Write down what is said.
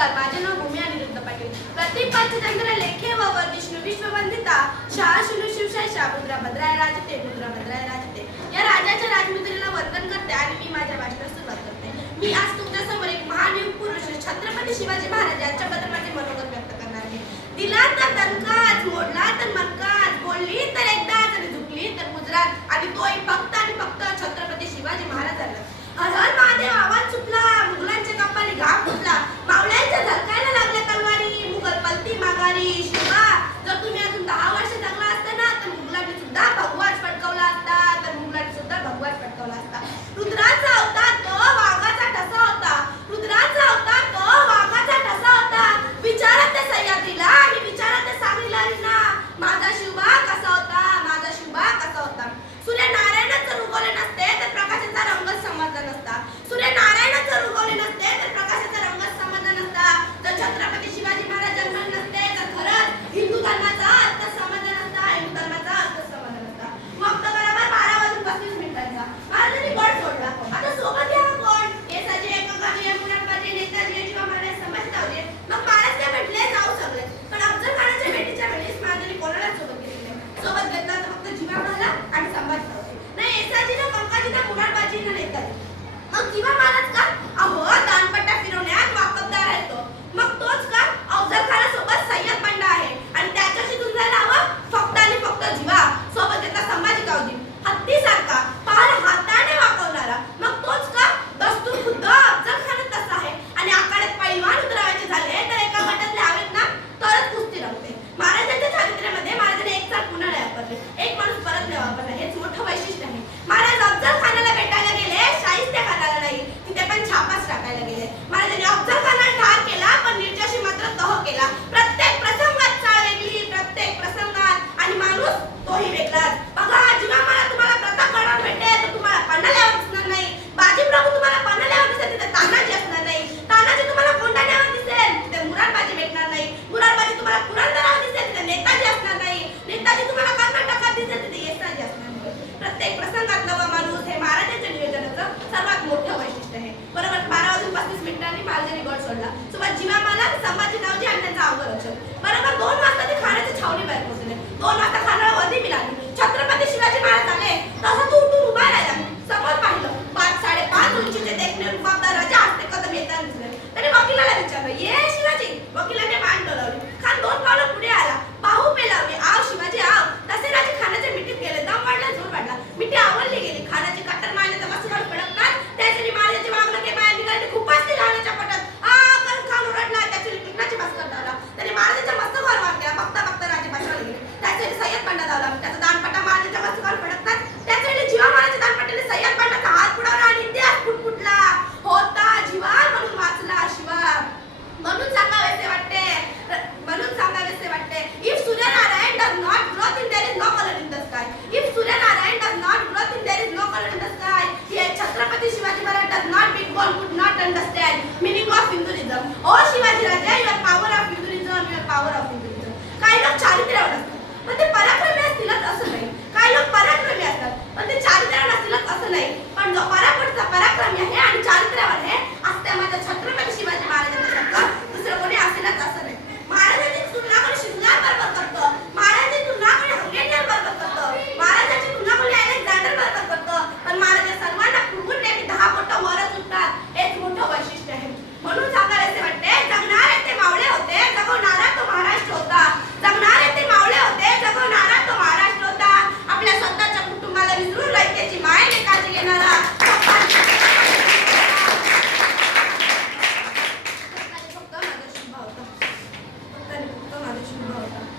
नमस्कार, माझे नाव भूमी अनिरुद्ध पाटील. प्रतिपाद्यचंद्र लेखे व विष्णू विश्ववंदिता शाह शुलू शिवशाही मुद्रा भद्राय राजते मुद्रा भद्राय राजते. या राजाच्या राजमुद्रेला वंदन करते आणि मी माझ्या भाषणास सुरुवात करते. मी आज तुमच्या समोर एक महान युग पुरुष छत्रपती शिवाजी महाराज यांच्याबद्दल माझे मनोगत व्यक्त करणार आहे. दिला तर दणका आज मोडला